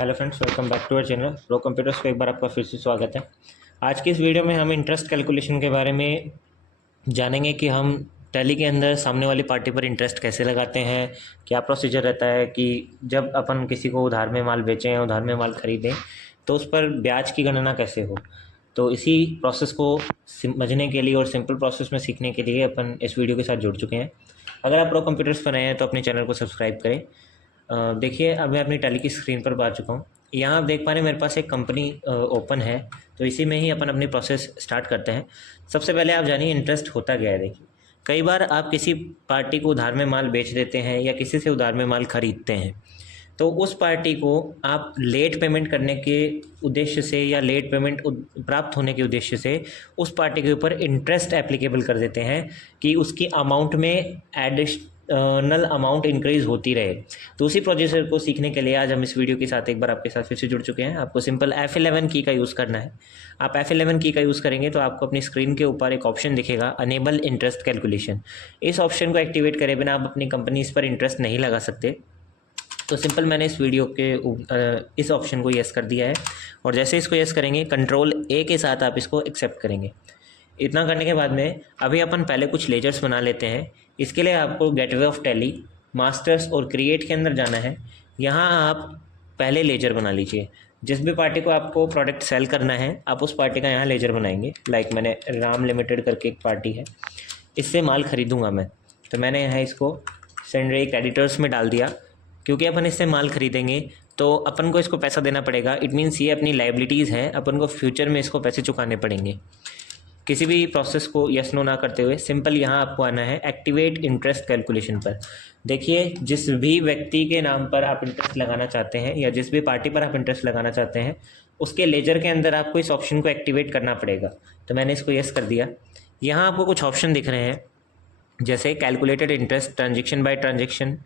Hello friends, welcome back to our channel pro computers पे एक बार आपका फिर से स्वागत है। आज की इस वीडियो में हम इंटरेस्ट कैलकुलेशन के बारे में जानेंगे कि हम टैली के अंदर सामने वाली पार्टी पर इंटरेस्ट कैसे लगाते हैं, क्या प्रोसीजर रहता है कि जब अपन किसी को उधार में माल बेचें या उधार में माल खरीदें तो उस पर ब्याज की गणना कैसे हो। तो इसी प्रोसेस को समझने के लिए और सिंपल प्रोसेस में सीखने के लिए अपन इस वीडियो के साथ जुड़ चुके हैं। अगर आप प्रो कंप्यूटर्स पर नए हैं तो अपने चैनल को सब्सक्राइब करें। देखिए, अब मैं अपनी टैली की स्क्रीन पर आ चुका हूँ। यहाँ आप देख पा रहे हैं मेरे पास एक कंपनी ओपन है, तो इसी में ही अपन अपनी प्रोसेस स्टार्ट करते हैं। सबसे पहले आप जानिए इंटरेस्ट होता क्या है। देखिए, कई बार आप किसी पार्टी को उधार में माल बेच देते हैं या किसी से उधार में माल खरीदते हैं, तो उस पार्टी को आप लेट पेमेंट करने के उद्देश्य से या लेट पेमेंट प्राप्त होने के उद्देश्य से उस पार्टी के ऊपर इंटरेस्ट एप्लीकेबल कर देते हैं कि उसकी अमाउंट में एडिशनल अमाउंट इंक्रीज होती रहे। तो उसी प्रोसीजर को सीखने के लिए आज हम इस वीडियो के साथ एक बार आपके साथ फिर से जुड़ चुके हैं। आपको सिंपल F11 की का यूज़ करना है। आप F11 की का यूज़ करेंगे तो आपको अपनी स्क्रीन के ऊपर एक ऑप्शन दिखेगा, अनेबल इंटरेस्ट कैलकुलेशन। इस ऑप्शन को एक्टिवेट करे बिना आप अपनी कंपनीज पर इंटरेस्ट नहीं लगा सकते। तो सिंपल मैंने इस वीडियो के इस ऑप्शन को यस कर दिया है, और जैसे इसको यस करेंगे कंट्रोल A के साथ आप इसको एक्सेप्ट करेंगे। इतना करने के बाद में अभी अपन पहले कुछ लेजर्स बना लेते हैं। इसके लिए आपको गेटवे ऑफ टैली, मास्टर्स और क्रिएट के अंदर जाना है। यहाँ आप पहले लेजर बना लीजिए। जिस भी पार्टी को आपको प्रोडक्ट सेल करना है आप उस पार्टी का यहाँ लेजर बनाएंगे। लाइक मैंने राम लिमिटेड करके एक पार्टी है, इससे माल खरीदूंगा मैं, तो मैंने यहाँ इसको सन्ड्री क्रेडिटर्स में डाल दिया। क्योंकि अपन इससे माल खरीदेंगे तो अपन को इसको पैसा देना पड़ेगा। इट मीन्स ये अपनी लाइबिलिटीज़ है, अपन को फ्यूचर में इसको पैसे चुकाने पड़ेंगे। किसी भी प्रोसेस को यस नो ना करते हुए सिंपल यहाँ आपको आना है एक्टिवेट इंटरेस्ट कैलकुलेशन पर। देखिए, जिस भी व्यक्ति के नाम पर आप इंटरेस्ट लगाना चाहते हैं या जिस भी पार्टी पर आप इंटरेस्ट लगाना चाहते हैं उसके लेजर के अंदर आपको इस ऑप्शन को एक्टिवेट करना पड़ेगा। तो मैंने इसको यस कर दिया। यहाँ आपको कुछ ऑप्शन दिख रहे हैं, जैसे calculated interest, transaction by transaction,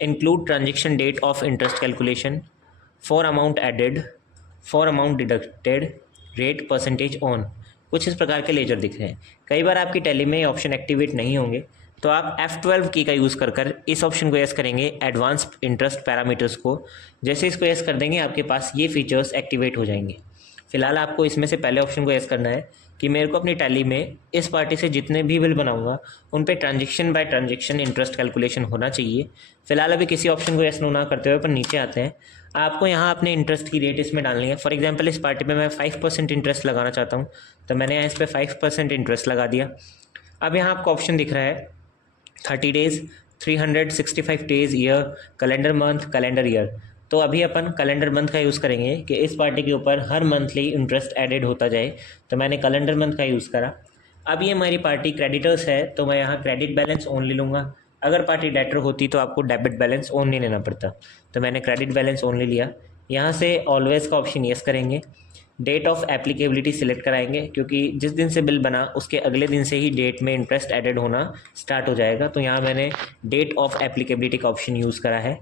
include transaction date of interest calculation, for amount added, for amount deducted, rate, percentage on. कुछ इस प्रकार के लेजर दिख रहे हैं। कई बार आपकी टैली में ये ऑप्शन एक्टिवेट नहीं होंगे, तो आप F12 की का यूज़ कर इस ऑप्शन को यस करेंगे, एडवांस इंटरेस्ट पैरामीटर्स को। जैसे इसको यस कर देंगे आपके पास ये फीचर्स एक्टिवेट हो जाएंगे। फिलहाल आपको इसमें से पहले ऑप्शन को यस करना है कि मेरे को अपनी टैली में इस पार्टी से जितने भी बिल बनाऊंगा उन पे transaction by transaction interest calculation होना चाहिए। फिलहाल अभी किसी ऑप्शन को यस नो ना करते हुए पर नीचे आते हैं। आपको यहाँ अपने इंटरेस्ट की रेट इसमें डालनी है। फॉर एग्जांपल इस पार्टी में मैं 5% इंटरेस्ट लगाना चाहता हूँ, तो मैंने यहाँ इस पर 5% इंटरेस्ट लगा दिया। अब यहाँ आपको ऑप्शन दिख रहा है 30 days, 365 days, year, calendar month, calendar year. तो अभी अपन कैलेंडर मंथ का यूज़ करेंगे कि इस पार्टी के ऊपर हर मंथली इंटरेस्ट एडेड होता जाए। तो मैंने कैलेंडर मंथ का यूज़ करा। अब ये हमारी पार्टी क्रेडिटर्स है, तो मैं यहाँ क्रेडिट बैलेंस ओनली लूँगा। अगर पार्टी डेटर होती तो आपको डेबिट बैलेंस ओनली लेना पड़ता, तो मैंने क्रेडिट बैलेंस ओनली लिया। यहाँ से ऑलवेज का ऑप्शन यस करेंगे। डेट ऑफ एप्लीकेबिलिटी सिलेक्ट कराएंगे, क्योंकि जिस दिन से बिल बना उसके अगले दिन से ही डेट में इंटरेस्ट एडेड होना स्टार्ट हो जाएगा। तो यहाँ मैंने डेट ऑफ एप्लीकेबिलिटी का ऑप्शन यूज़ करा है।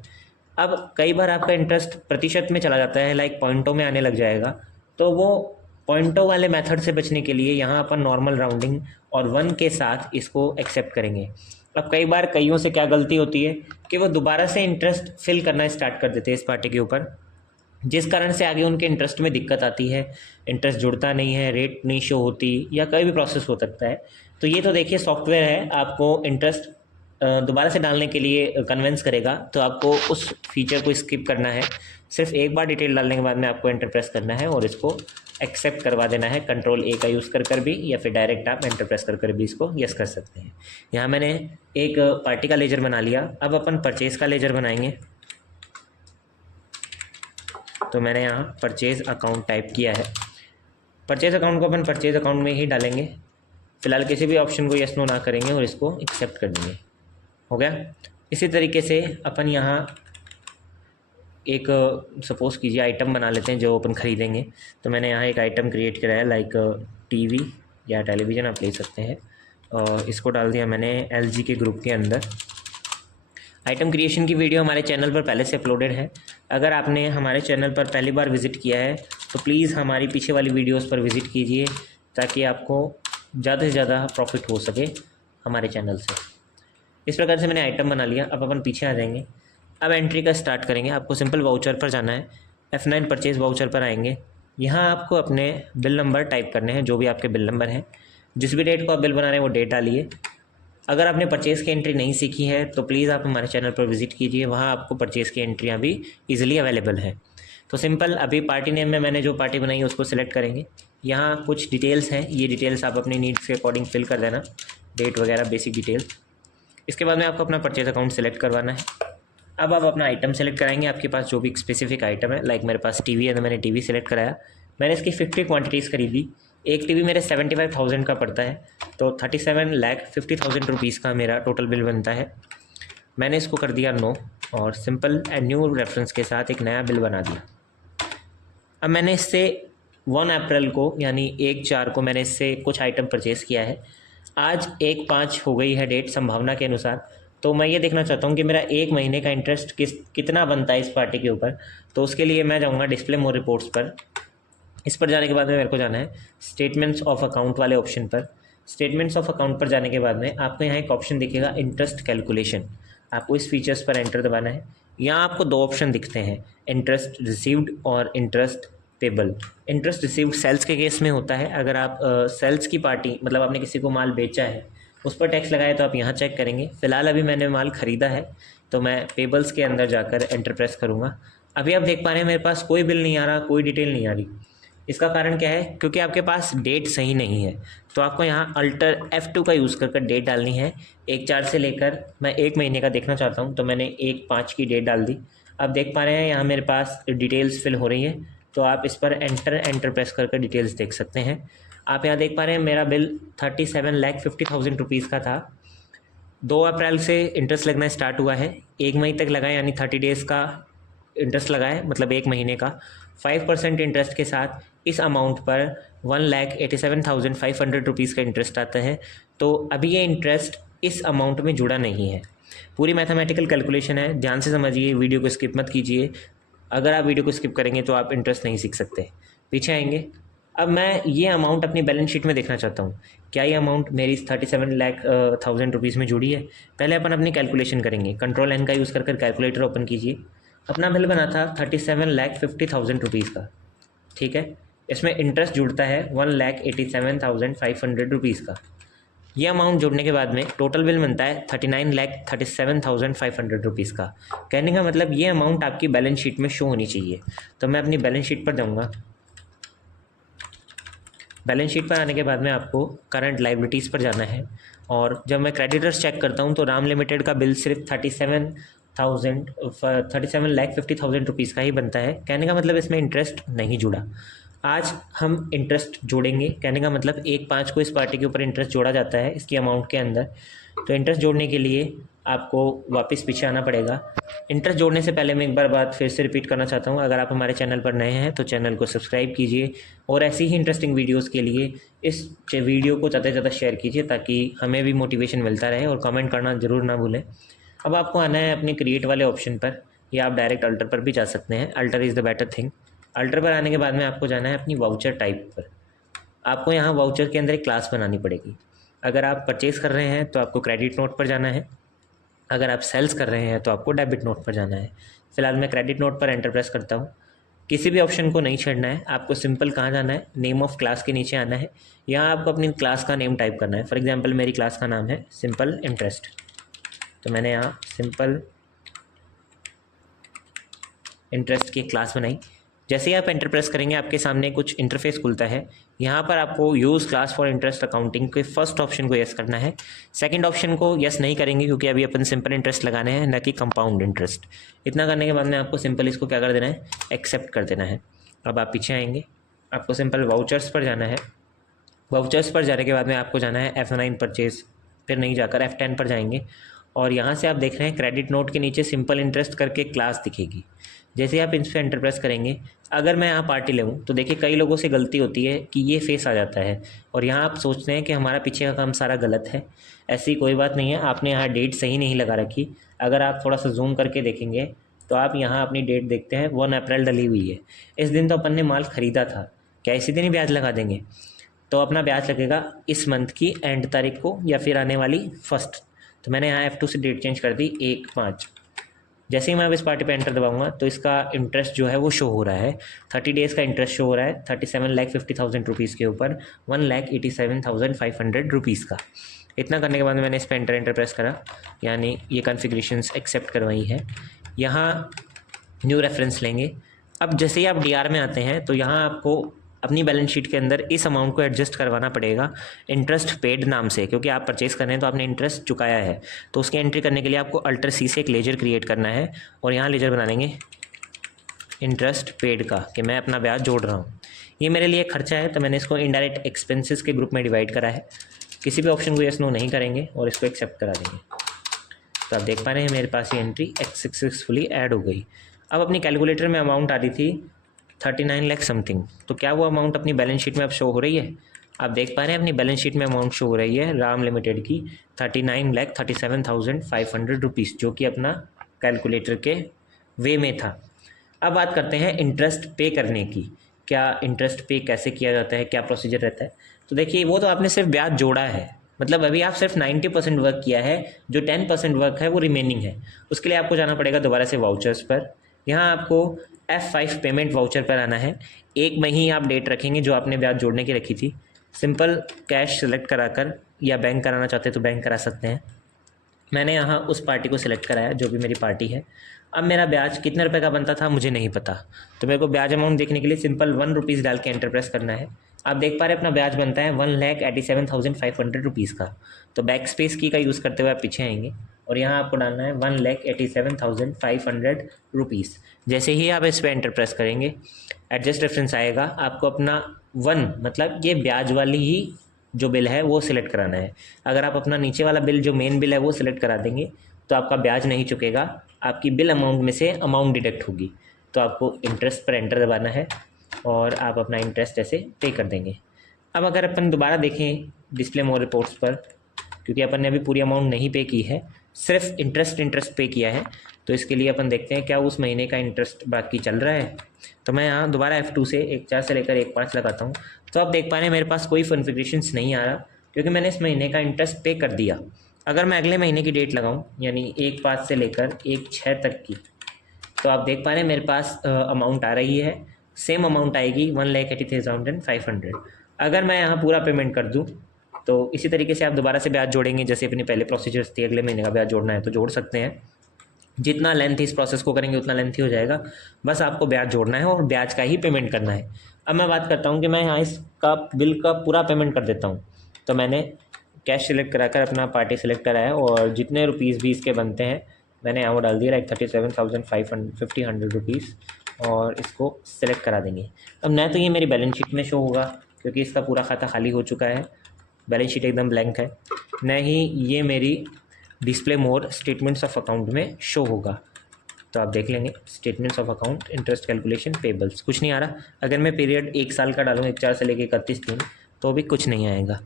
अब कई बार आपका इंटरेस्ट प्रतिशत में चला जाता है, लाइक पॉइंटों में आने लग जाएगा, तो वो पॉइंटों वाले मेथड से बचने के लिए यहाँ अपन नॉर्मल राउंडिंग और 1 के साथ इसको एक्सेप्ट करेंगे। अब कई बार कईयों से क्या गलती होती है कि वो दोबारा से इंटरेस्ट फिल करना स्टार्ट कर देते हैं इस पार्टी के ऊपर, जिस कारण से आगे उनके इंटरेस्ट में दिक्कत आती है, इंटरेस्ट जुड़ता नहीं है, रेट नहीं शो होती, या कोई भी प्रोसेस हो सकता है। तो ये तो देखिए सॉफ्टवेयर है, आपको इंटरेस्ट दोबारा से डालने के लिए कन्विंस करेगा, तो आपको उस फीचर को स्किप करना है। सिर्फ एक बार डिटेल डालने के बाद में आपको एंटर प्रेस करना है और इसको एक्सेप्ट करवा देना है कंट्रोल A का यूज़ कर भी, या फिर डायरेक्ट आप एंटर प्रेस कर भी इसको यस कर सकते हैं। यहाँ मैंने एक पार्टी का लेजर बना लिया। अब अपन परचेज का लेजर बनाएंगे, तो मैंने यहाँ परचेज अकाउंट टाइप किया है। परचेज अकाउंट को अपन परचेज अकाउंट में ही डालेंगे। फिलहाल किसी भी ऑप्शन को यस नो ना करेंगे और इसको एक्सेप्ट कर देंगे। हो गया। इसी तरीके से अपन यहाँ एक सपोज़ कीजिए आइटम बना लेते हैं जो अपन ख़रीदेंगे। तो मैंने यहाँ एक आइटम क्रिएट करा है, लाइक टीवी या टेलीविज़न आप ले सकते हैं, और इसको डाल दिया मैंने LG के ग्रुप के अंदर। आइटम क्रिएशन की वीडियो हमारे चैनल पर पहले से अपलोडेड है। अगर आपने हमारे चैनल पर पहली बार विज़िट किया है तो प्लीज़ हमारी पीछे वाली वीडियोस पर विज़िट कीजिए, ताकि आपको ज़्यादा से ज़्यादा प्रॉफिट हो सके हमारे चैनल से। इस प्रकार से मैंने आइटम बना लिया। अब अपन पीछे आ जाएंगे। अब एंट्री का स्टार्ट करेंगे। आपको सिंपल वाउचर पर जाना है। F9 परचेज वाउचर पर आएंगे। यहाँ आपको अपने बिल नंबर टाइप करने हैं, जो भी आपके बिल नंबर हैं। जिस भी डेट को आप बिल बना रहे हैं वो डेट डालिए। अगर आपने परचेज़ की एंट्री नहीं सीखी है तो प्लीज़ आप हमारे चैनल पर विजिट कीजिए, वहाँ आपको परचेज़ की एंट्रियाँ भी ईजिली अवेलेबल हैं। तो सिंपल अभी पार्टी नेम में मैंने जो पार्टी बनाई है उसको सिलेक्ट करेंगे। यहाँ कुछ डिटेल्स हैं, ये डिटेल्स आप अपनी नीड्स के अकॉर्डिंग फिल कर देना, डेट वगैरह बेसिक डिटेल्स। इसके बाद में आपको अपना परचेज अकाउंट सेलेक्ट करवाना है। अब आप अपना आइटम सेलेक्ट कराएंगे, आपके पास जो भी स्पेसिफिक आइटम है। लाइक मेरे पास टीवी है तो मैंने टीवी सेलेक्ट कराया। मैंने इसकी 50 क्वांटिटीज़ खरीदी। एक टीवी मेरे 75,000 का पड़ता है, तो 37,50,000 रुपीज़ का मेरा टोटल बिल बनता है। मैंने इसको कर दिया नो, और सिंपल एंड न्यू रेफरेंस के साथ एक नया बिल बना दिया। अब मैंने इससे 1 अप्रैल को यानी 1/4 को मैंने इससे कुछ आइटम परचेज़ किया है। आज 1/5 हो गई है डेट संभावना के अनुसार, तो मैं ये देखना चाहता हूँ कि मेरा 1 महीने का इंटरेस्ट कितना बनता है इस पार्टी के ऊपर। तो उसके लिए मैं जाऊँगा डिस्प्ले मोर रिपोर्ट्स पर। इस पर जाने के बाद में मेरे को जाना है स्टेटमेंट्स ऑफ अकाउंट वाले ऑप्शन पर। स्टेटमेंट्स ऑफ अकाउंट पर जाने के बाद में आपको यहाँ एक ऑप्शन दिखेगा इंटरेस्ट कैलकुलेशन। आपको इस फीचर्स पर एंटर दबाना है। यहाँ आपको 2 ऑप्शन दिखते हैं, इंटरेस्ट रिसीव्ड और interest payable. Interest received sales के केस में होता है। अगर आप सेल्स की पार्टी मतलब आपने किसी को माल बेचा है उस पर टैक्स लगाया तो आप यहाँ चेक करेंगे। फ़िलहाल अभी मैंने माल ख़रीदा है तो मैं पेबल्स के अंदर जाकर एंटर प्रेस करूँगा। अभी आप देख पा रहे हैं मेरे पास कोई बिल नहीं आ रहा, कोई डिटेल नहीं आ रही। इसका कारण क्या है? क्योंकि आपके पास डेट सही नहीं है। तो आपको यहाँ अल्टर F2 का यूज़ कर डेट डालनी है। 1/4 से लेकर मैं 1 महीने का देखना चाहता हूँ, तो मैंने 1/5 की डेट डाल दी। आप देख पा रहे हैं यहाँ मेरे पास डिटेल्स फिल हो रही हैं, तो आप इस पर एंटर प्रेस कर डिटेल्स देख सकते हैं। आप यहाँ देख पा रहे हैं मेरा बिल 37,50,000 रुपीज़ का था। 2 अप्रैल से इंटरेस्ट लगना स्टार्ट हुआ है, 1 मई तक लगा है, यानी 30 डेज़ का इंटरेस्ट लगा है, मतलब 1 महीने का। 5% इंटरेस्ट के साथ इस अमाउंट पर 1,87,500 रुपीज़ का इंटरेस्ट आता है। तो अभी ये इंटरेस्ट इस अमाउंट में जुड़ा नहीं है। पूरी मैथमेटिकल कैलकुलेशन है, ध्यान से समझिए, वीडियो को स्किप मत कीजिए। अगर आप वीडियो को स्किप करेंगे तो आप इंटरेस्ट नहीं सीख सकते। पीछे आएंगे। अब मैं ये अमाउंट अपनी बैलेंस शीट में देखना चाहता हूँ, क्या ये अमाउंट मेरी 37,00,000 रुपीज़ में जुड़ी है। पहले अपन अपनी कैलकुलेशन करेंगे। कंट्रोल N का यूज़ कर कैलकुलेटर ओपन कीजिए। अपना बिल बना था 37,50,000 रुपीज़ का, ठीक है। इसमें इंटरेस्ट जुड़ता है 1,87,500 रुपीज़ का। ये अमाउंट जुड़ने के बाद में टोटल बिल बनता है 39,37,500 रुपीज़ का। कहने का मतलब ये अमाउंट आपकी बैलेंस शीट में शो होनी चाहिए। तो मैं अपनी बैलेंस शीट पर जाऊँगा। बैलेंस शीट पर आने के बाद में आपको करंट लाइबिलिटीज़ पर जाना है, और जब मैं क्रेडिटर्स चेक करता हूँ तो राम लिमिटेड का बिल सिर्फ 37,50,000 रुपीज़ का ही बनता है। कहने का मतलब इसमें इंटरेस्ट नहीं जुड़ा। आज हम इंटरेस्ट जोड़ेंगे। कहने का मतलब 1/5 को इस पार्टी के ऊपर इंटरेस्ट जोड़ा जाता है इसकी अमाउंट के अंदर। तो इंटरेस्ट जोड़ने के लिए आपको वापस पीछे आना पड़ेगा। इंटरेस्ट जोड़ने से पहले मैं एक बार बात फिर से रिपीट करना चाहता हूँ, अगर आप हमारे चैनल पर नए हैं तो चैनल को सब्सक्राइब कीजिए, और ऐसी ही इंटरेस्टिंग वीडियोस के लिए इस वीडियो को ज़्यादा से ज़्यादा शेयर कीजिए, ताकि हमें भी मोटिवेशन मिलता रहे, और कमेंट करना ज़रूर ना भूलें। अब आपको आना है अपने क्रिएट वाले ऑप्शन पर, या आप डायरेक्ट अल्टर पर भी जा सकते हैं। Alter is the better thing. Alter पर आने के बाद में आपको जाना है अपनी वाउचर टाइप पर। आपको यहाँ वाउचर के अंदर एक क्लास बनानी पड़ेगी। अगर आप परचेज़ कर रहे हैं तो आपको क्रेडिट नोट पर जाना है, अगर आप सेल्स कर रहे हैं तो आपको डेबिट नोट पर जाना है। फिलहाल मैं क्रेडिट नोट पर एंटर प्रेस करता हूँ। किसी भी ऑप्शन को नहीं छेड़ना है, आपको सिंपल कहाँ जाना है, नेम ऑफ क्लास के नीचे आना है। यहाँ आपको अपनी क्लास का नेम टाइप करना है। फॉर एग्जांपल मेरी क्लास का नाम है सिंपल इंटरेस्ट, तो मैंने यहाँ सिंपल इंटरेस्ट की क्लास बनाई। जैसे ही आप एंटर प्रेस करेंगे आपके सामने कुछ इंटरफेस खुलता है। यहाँ पर आपको use class for interest accounting के फर्स्ट ऑप्शन को यस करना है। सेकंड ऑप्शन को यस नहीं करेंगे क्योंकि अभी अपन सिंपल इंटरेस्ट लगाने हैं, न कि कंपाउंड इंटरेस्ट। इतना करने के बाद में आपको सिंपल इसको क्या कर देना है, एक्सेप्ट कर देना है। अब आप पीछे आएंगे, आपको सिंपल वाउचर्स पर जाना है। वाउचर्स पर जाने के बाद में आपको जाना है F9 परचेज, फिर नहीं जाकर F10 पर जाएंगे, और यहाँ से आप देख रहे हैं क्रेडिट नोट के नीचे सिंपल इंटरेस्ट करके क्लास दिखेगी। जैसे ही आप इस पर एंटर प्रेस करेंगे, अगर मैं यहाँ पार्टी लूँ तो देखिए कई लोगों से गलती होती है कि ये फेस आ जाता है, और यहाँ आप सोचते हैं कि हमारा पीछे का काम सारा गलत है। ऐसी कोई बात नहीं है, आपने यहाँ डेट सही नहीं लगा रखी। अगर आप थोड़ा सा जूम करके देखेंगे तो आप यहाँ अपनी डेट देखते हैं 1 अप्रैल डली हुई है। इस दिन तो अपन ने माल ख़रीदा था, क्या इसी दिन ही ब्याज लगा देंगे? तो अपना ब्याज लगेगा इस मंथ की एंड तारीख को, या फिर आने वाली फर्स्ट। तो मैंने यहाँ F2 से डेट चेंज कर दी 1/5। जैसे ही मैं अब इस पार्टी पे एंटर दबाऊंगा तो इसका इंटरेस्ट जो है वो शो हो रहा है। 30 डेज़ का इंटरेस्ट शो हो रहा है 37,50,000 रुपीज़ के ऊपर 1,87,500 रुपीज़ का। इतना करने के बाद मैंने इस पर एंटर प्रेस करा, यानी ये कॉन्फ़िगरेशंस एक्सेप्ट करवाई है। यहाँ न्यू रेफरेंस लेंगे। अब जैसे ही आप डीआर में आते हैं तो यहाँ आपको अपनी बैलेंस शीट के अंदर इस अमाउंट को एडजस्ट करवाना पड़ेगा इंटरेस्ट पेड नाम से, क्योंकि आप परचेस कर रहे हैं तो आपने इंटरेस्ट चुकाया है। तो उसकी एंट्री करने के लिए आपको अल्टर सी से एक लेजर क्रिएट करना है और यहाँ लेजर बना लेंगे इंटरेस्ट पेड का, कि मैं अपना ब्याज जोड़ रहा हूँ। ये मेरे लिए खर्चा है तो मैंने इसको इनडायरेक्ट एक्सपेंसेस के ग्रुप में डिवाइड करा है। किसी भी ऑप्शन को यस नो नहीं करेंगे और इसको एक्सेप्ट करा देंगे। तो आप देख पा रहे हैं मेरे पास ये एंट्री सक्सेसफुली ऐड हो गई। अब अपनी कैलकुलेटर में अमाउंट आ रही थी 39 लाख समथिंग, तो क्या वो अमाउंट अपनी बैलेंस शीट में अब शो हो रही है? आप देख पा रहे हैं अपनी बैलेंस शीट में अमाउंट शो हो रही है राम लिमिटेड की 39,37,500 रुपीज़, जो कि अपना कैलकुलेटर के वे में था। अब बात करते हैं इंटरेस्ट पे करने की। क्या इंटरेस्ट पे कैसे किया जाता है, क्या प्रोसीजर रहता है? तो देखिए, वो तो आपने सिर्फ ब्याज जोड़ा है, मतलब अभी आप सिर्फ 90% वर्क किया है, जो 10% वर्क है वो रिमेनिंग है। उसके लिए आपको जाना पड़ेगा दोबारा से वाउचर्स पर। यहाँ आपको F5 पेमेंट वाउचर पर आना है। एक में ही आप डेट रखेंगे जो आपने ब्याज जोड़ने की रखी थी। सिंपल कैश सेलेक्ट कराकर, या बैंक कराना चाहते हैं तो बैंक करा सकते हैं। मैंने यहाँ उस पार्टी को सिलेक्ट कराया जो भी मेरी पार्टी है। अब मेरा ब्याज कितने रुपए का बनता था मुझे नहीं पता, तो मेरे को ब्याज अमाउंट देखने के लिए सिंपल 1 रुपीज़ डाल के एंटर प्रेस करना है। आप देख पा रहे हैं अपना ब्याज बनता है 1,87,500 रुपीज़ का। तो बैक स्पेस की का यूज़ करते हुए आप पीछे आएंगे और यहाँ आपको डालना है 1,87,500 रुपीज़। जैसे ही आप इस पर एंटर प्रेस करेंगे एडजस्ट रेफरेंस आएगा, आपको अपना 1 मतलब ये ब्याज वाली ही जो बिल है वो सिलेक्ट कराना है। अगर आप अपना नीचे वाला बिल जो मेन बिल है वो सिलेक्ट करा देंगे तो आपका ब्याज नहीं चुकेगा, आपकी बिल अमाउंट में से अमाउंट डिडक्ट होगी। तो आपको इंटरेस्ट पर एंटर दबाना है और आप अपना इंटरेस्ट ऐसे पे कर देंगे। अब अगर अपन दोबारा देखें डिस्प्ले मोर रिपोर्ट्स पर, क्योंकि अपन ने अभी पूरी अमाउंट नहीं पे की है, सिर्फ इंटरेस्ट पे किया है, तो इसके लिए अपन देखते हैं क्या उस महीने का इंटरेस्ट बाकी चल रहा है। तो मैं यहाँ दोबारा F2 से 1,4 से लेकर 1,5 लगाता हूँ। तो आप देख पा रहे हैं मेरे पास कोई कॉन्फ़िगरेशंस नहीं आ रहा, क्योंकि मैंने इस महीने का इंटरेस्ट पे कर दिया। अगर मैं अगले महीने की डेट लगाऊँ, यानी 1,5 से लेकर 1,6 तक की, तो आप देख पा रहे हैं मेरे पास अमाउंट आ रही है, सेम अमाउंट आएगी 1,80,500। अगर मैं यहाँ पूरा पेमेंट कर दूँ तो इसी तरीके से आप दोबारा से ब्याज जोड़ेंगे, जैसे अपनी पहले प्रोसीजर्स थी। अगले महीने का ब्याज जोड़ना है तो जोड़ सकते हैं, जितना लेंथ इस प्रोसेस को करेंगे उतना लेंथी हो जाएगा। बस आपको ब्याज जोड़ना है और ब्याज का ही पेमेंट करना है। अब मैं बात करता हूँ कि मैं यहाँ इसका बिल का पूरा पेमेंट कर देता हूँ। तो मैंने कैश सिलेक्ट कराकर अपना पार्टी सिलेक्ट कराया और जितने रुपीज़ भी इसके बनते हैं मैंने यहाँ वो डाल दिया, लाइक 37,500 रुपीज़, और इसको सिलेक्ट करा देंगे। अब न तो ये मेरी बैलेंस शीट में शो होगा क्योंकि इसका पूरा खाता खाली हो चुका है, बैलेंस शीट एकदम ब्लैंक है, न ही ये मेरी display more statements of account में शो होगा। तो आप देख लेंगे statements of account, interest calculation, payables, कुछ नहीं आ रहा। अगर मैं पीरियड 1 साल का डालूँ 1/4 से लेकर 31/3 तो भी कुछ नहीं आएगा।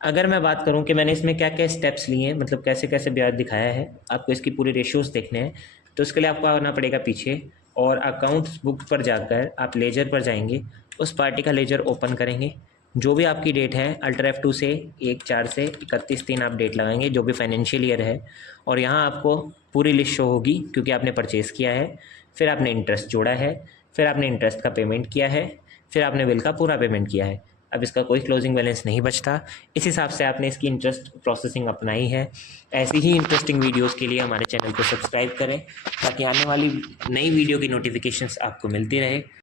अगर मैं बात करूं कि मैंने इसमें क्या क्या स्टेप्स लिए हैं, मतलब कैसे कैसे ब्याज दिखाया है, आपको इसकी पूरी रेशियोज़ देखने हैं, तो उसके लिए आपको आना पड़ेगा पीछे और अकाउंट्स बुक पर जाकर आप लेजर पर जाएंगे, उस पार्टी का लेजर ओपन करेंगे। जो भी आपकी डेट है अल्टर F2 से 1/4 से 31/3 आप डेट लगाएंगे जो भी फाइनेंशियल ईयर है, और यहाँ आपको पूरी लिस्ट शो होगी क्योंकि आपने परचेज़ किया है, फिर आपने इंटरेस्ट जोड़ा है, फिर आपने इंटरेस्ट का पेमेंट किया है, फिर आपने बिल का पूरा पेमेंट किया है। अब इसका कोई क्लोजिंग बैलेंस नहीं बचता। इस हिसाब से आपने इसकी इंटरेस्ट प्रोसेसिंग अपनाई है। ऐसी ही इंटरेस्टिंग वीडियोस के लिए हमारे चैनल को सब्सक्राइब करें ताकि आने वाली नई वीडियो की नोटिफिकेशंस आपको मिलती रहे।